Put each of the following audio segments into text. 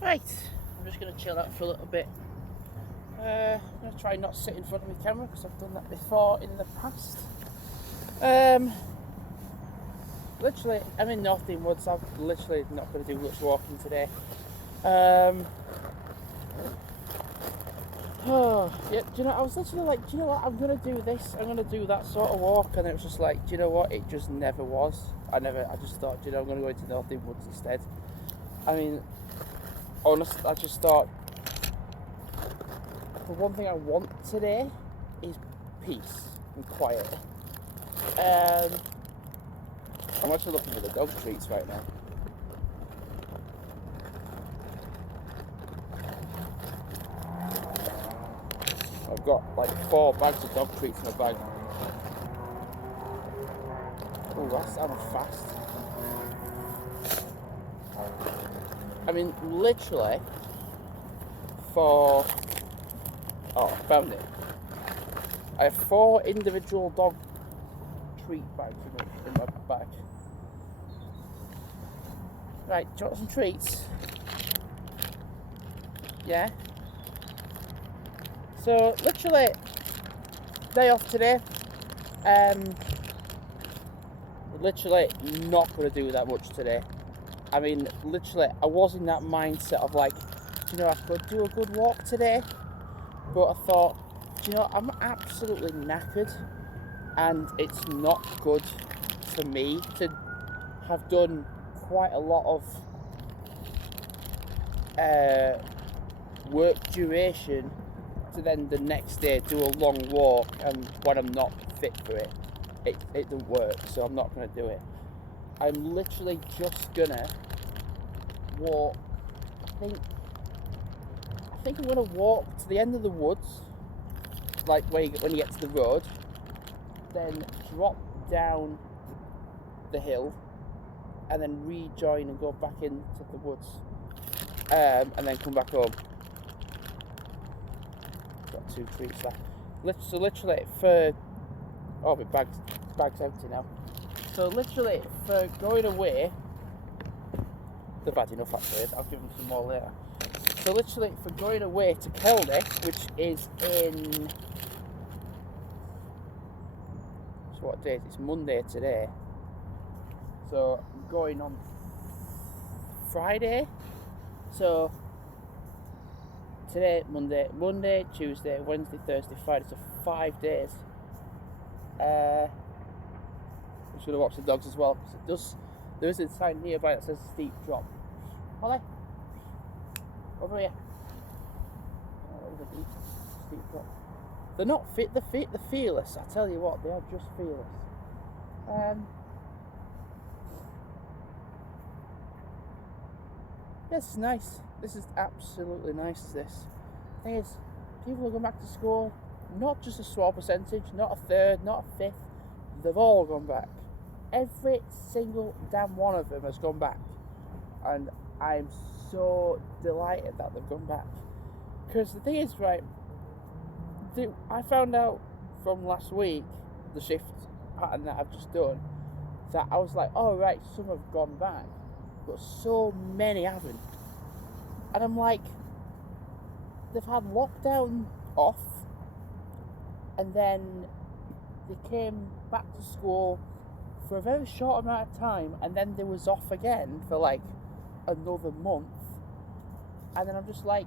Right, I'm just going to chill out for a little bit. I'm going to try not sit in front of my camera because I've done that before in the past. Literally, I'm in Northern Woods. I'm literally not going to do much walking today. Oh, yeah, do you know, I was literally like, do you know what, I'm going to do this, I'm going to do that sort of walk, and it was just like, do you know what, it just never was. I just thought, do you know, I'm going to go into Northern Woods instead. I mean, honestly, I just thought, the one thing I want today is peace and quiet. I'm actually looking for the dog treats right now. I've got like 4 bags of dog treats in my bag. Oh, that sounds fast. I mean, literally, I found it. I have 4 individual dog treat bags in my bag. Right, do you want some treats? Yeah? So, literally, day off today. Literally not going to do that much today. I mean, literally, I was in that mindset of like, do you know, I could do a good walk today, but I thought, do you know, I'm absolutely knackered, and it's not good for me to have done quite a lot of work duration to then the next day do a long walk, and when I'm not fit for it, it doesn't work, so I'm not going to do it. I'm literally just gonna walk. I think I'm gonna walk to the end of the woods, like when you get to the road, then drop down the hill, and then rejoin and go back into the woods, and then come back home. Got 2 treats left. So literally for my bag's empty now. So literally, for going away, they're bad enough actually, I'll give them some more later. So literally, for going away to Copley, which is in... So what day is it? It's Monday today. So I'm going on Friday. So today, Monday, Tuesday, Wednesday, Thursday, Friday, so 5 days. I'm just going to watch the dogs as well, because there is a sign nearby that says steep drop. Holly, over here. Steep drop. They're not fit. They're fearless. I tell you what, they are just fearless. This is nice. This is absolutely nice. This thing is, people are going back to school. Not just a small percentage, not a third, not a fifth. They've all gone back. Every single damn one of them has gone back, and I'm so delighted that they've gone back. Because the thing is, right, I found out from last week, the shift pattern that I've just done, that I was like, oh right, some have gone back, but so many haven't. And I'm like, they've had lockdown off, and then they came back to school for a very short amount of time, and then they was off again for like another month. And then I'm just like,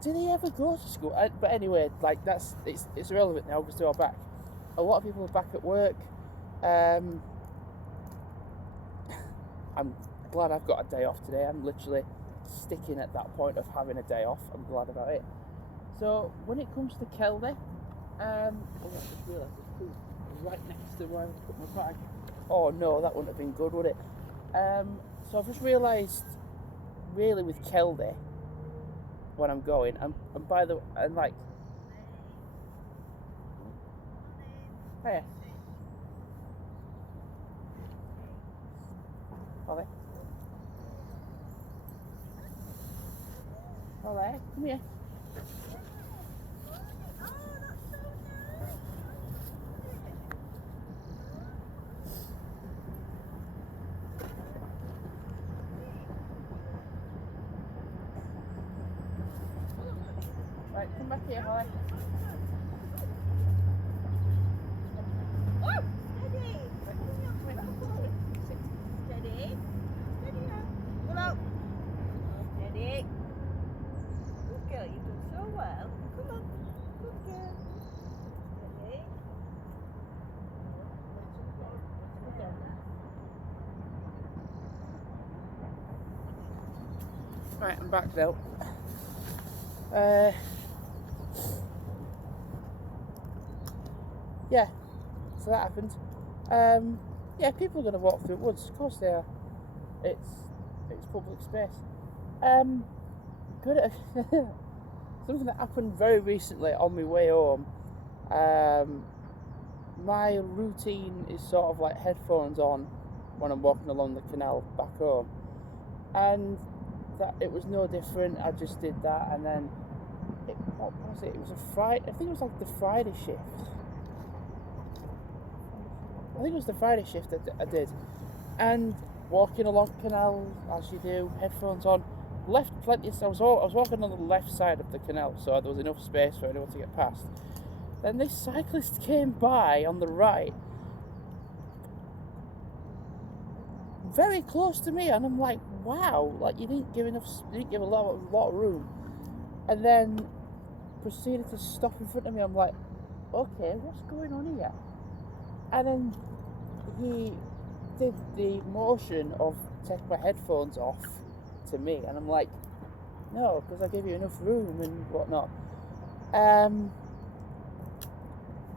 do they ever go to school? But anyway, like it's irrelevant now because they're all back. A lot of people are back at work. I'm glad I've got a day off today. I'm literally sticking at that point of having a day off. I'm glad about it. So when it comes to Copley, I just realised there's 2 right next to where I put my bag. Oh no, that wouldn't have been good, would it? So I've just realised, really, with Copley, when I'm going, and by the way, and like, hey, Ollie, come here. Right, come back here, Holly. Oh! Steady! Steady. Steady now. Come out. Steady. Good girl, you've done so well. Come on. Good girl. Steady. Right, I'm back now. Yeah, so that happened. Yeah, people are going to walk through woods. Of course they are. It's public space. Good. Something that happened very recently on my way home. My routine is sort of like headphones on when I'm walking along the canal back home, and that it was no different. I just did that, and then what was it? It was a Friday. I think it was like the Friday shift. I think it was the Friday shift that I did, and walking along the canal as you do, headphones on. Left plenty. I was walking on the left side of the canal, so there was enough space for anyone to get past. Then this cyclist came by on the right, very close to me, and I'm like, wow, like you didn't give a lot of room, and then proceeded to stop in front of me. I'm like, okay, what's going on here? And then he did the motion of take my headphones off to me, and I'm like, no, because I gave you enough room and whatnot.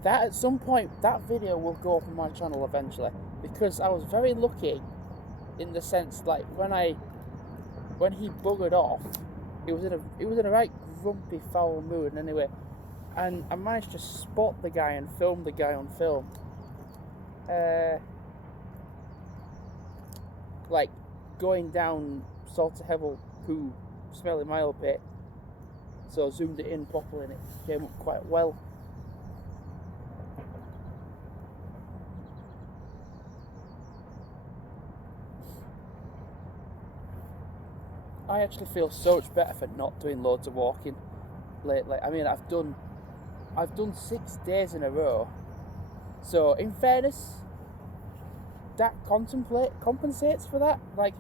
That at some point, that video will go up on my channel eventually, because I was very lucky in the sense, like when he buggered off, he was in a right grumpy, foul mood anyway, and I managed to spot the guy and film the guy on film. Like going down Salter Hevel poo smelly mile pit, so I zoomed it in properly and it came up quite well. I actually feel so much better for not doing loads of walking lately. I mean, I've done 6 days in a row, so in fairness, that compensates for that. Like,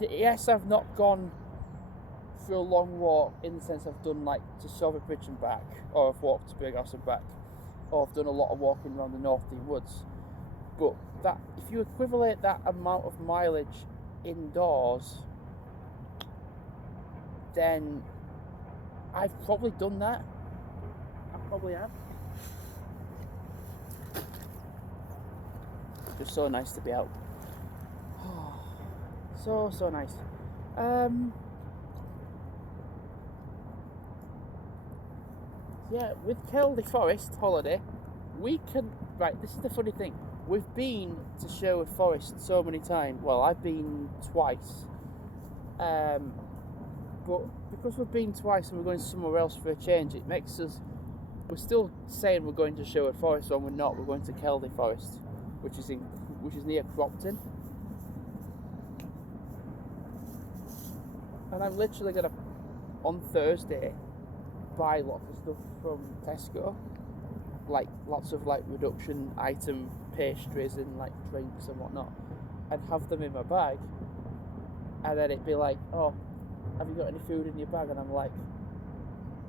yes, I've not gone for a long walk in the sense I've done like to Silver Bridge and back, or I've walked to Big House and back, or I've done a lot of walking around the North Dean Woods. But that, if you equivalent that amount of mileage indoors, then I've probably done that. I probably have. Just so nice to be out. So nice. Yeah, with Keldy Forest holiday, we can. Right, this is the funny thing. We've been to Sherwood Forest so many times. Well, I've been twice. But because we've been twice and we're going somewhere else for a change, it makes us. We're still saying we're going to Sherwood Forest when we're not. We're going to Keldy Forest, which is near Cropton. And I'm literally gonna, on Thursday, buy lots of stuff from Tesco, like lots of like reduction item pastries and like drinks and whatnot, and have them in my bag. And then it'd be like, oh, have you got any food in your bag? And I'm like,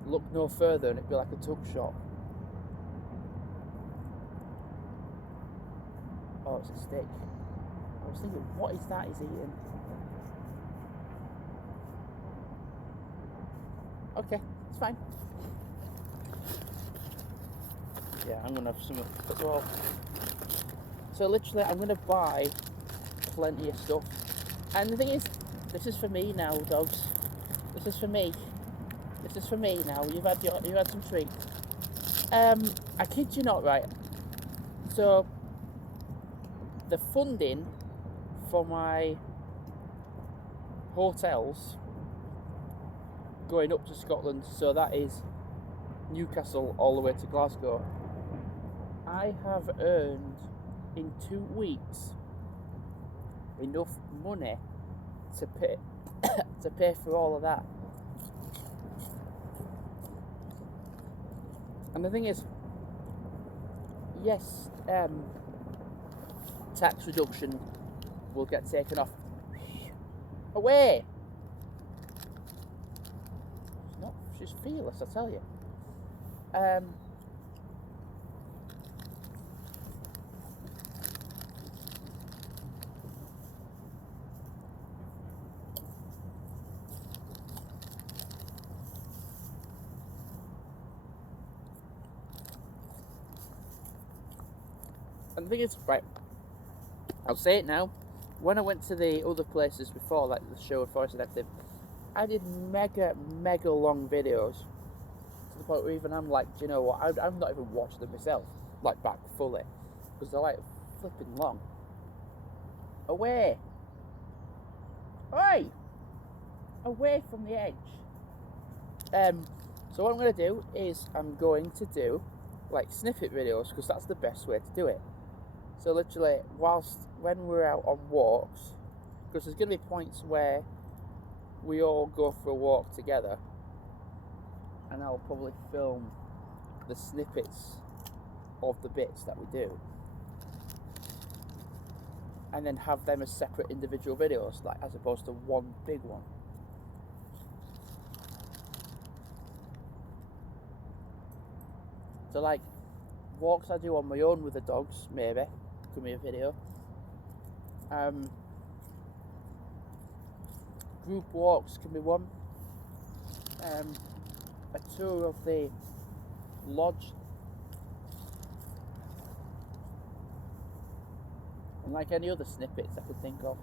look no further, and it'd be like a tuck shop. Oh, it's a stick. I was thinking, what is that he's eating? Okay, it's fine. Yeah, I'm gonna have some as well. So literally, I'm gonna buy plenty of stuff. And the thing is, this is for me now, dogs. This is for me. This is for me now. You've had some treats. I kid you not, right? So the funding for my hotels going up to Scotland, so that is Newcastle all the way to Glasgow, I have earned in 2 weeks enough money to pay for all of that. And the thing is, yes, tax reduction will get taken off. Away! She's fearless, I tell you. And the thing is, right, I'll say it now. When I went to the other places before, like the Sherwood Forest and everything, I did mega long videos to the point where even I'm like, do you know what? I've not even watched them myself, like back fully, because they're like flipping long. Away! Oi! Away from the edge. So what I'm going to do is I'm going to do like snippet videos, because that's the best way to do it. So literally, when we're out on walks, because there's going to be points where we all go for a walk together, and I'll probably film the snippets of the bits that we do, and then have them as separate individual videos, like as opposed to one big one. So like walks I do on my own with the dogs, maybe could be a video. Group walks can be one. A tour of the lodge, and like any other snippets I could think of.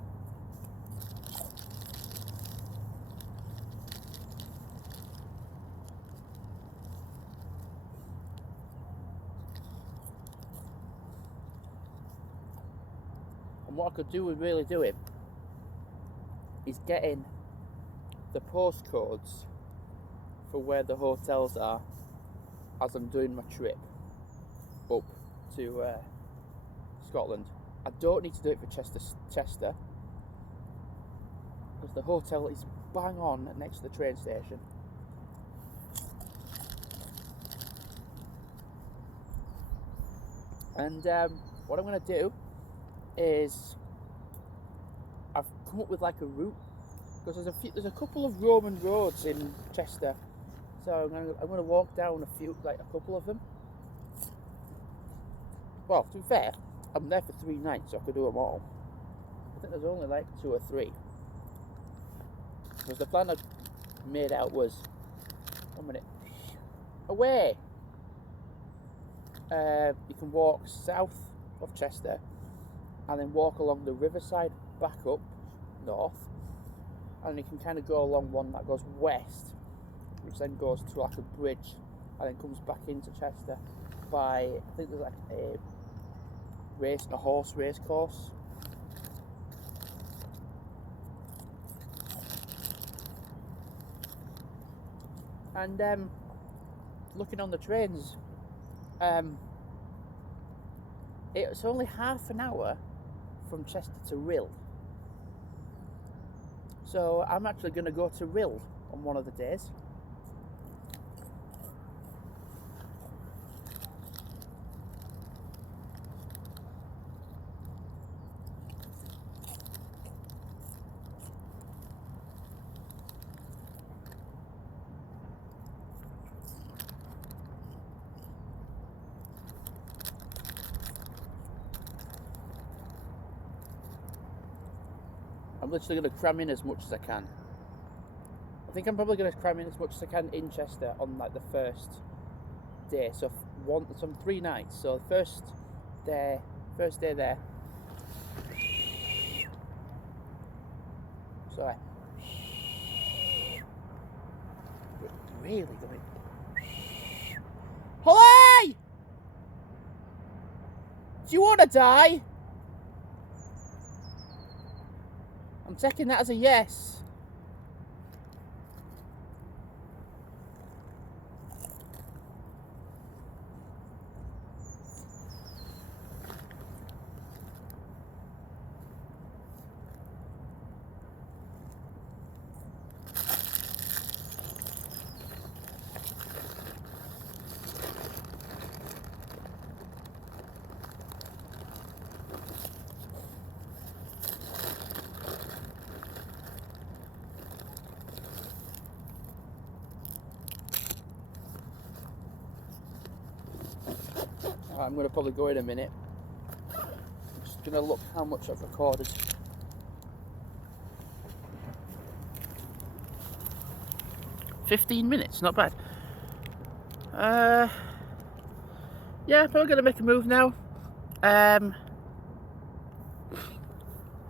And what I could do with really doing is getting the postcodes for where the hotels are as I'm doing my trip up to Scotland. I don't need to do it for Chester, because the hotel is bang on next to the train station. And what I'm going to do is I've come up with like a route, because there's a couple of Roman roads in Chester, so I'm going to walk down a couple of them. Well, to be fair, I'm there for 3 nights, so I could do them all. I think there's only like 2 or 3, because the plan I made out was 1 minute away. You can walk south of Chester and then walk along the riverside back up north, and you can kind of go along one that goes west, which then goes to like a bridge and then comes back into Chester by, I think there's like a horse race course. And looking on the trains, it's only half an hour from Chester to Rhyl. So I'm actually going to go to Rhyl on one of the days. I'm literally going to cram in as much as I can. I think I'm probably going to cram in as much as I can in Chester on like the first day. So some 3 nights. So the first day there. Sorry. Really going. Hello! Do you want to die? I'm taking that as a yes. I'm going to probably go in a minute. I'm just going to look how much I've recorded. $15, not bad. Yeah, probably going to make a move now. So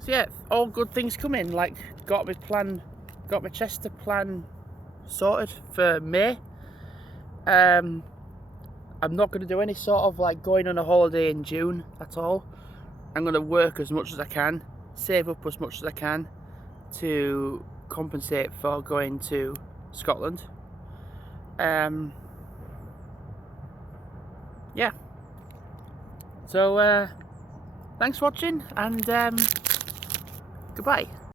yeah, all good things coming. Like, got my Chester plan sorted for May. I'm not going to do any sort of like going on a holiday in June at all. I'm going to work as much as I can, save up as much as I can to compensate for going to Scotland. Yeah. So thanks for watching, and goodbye.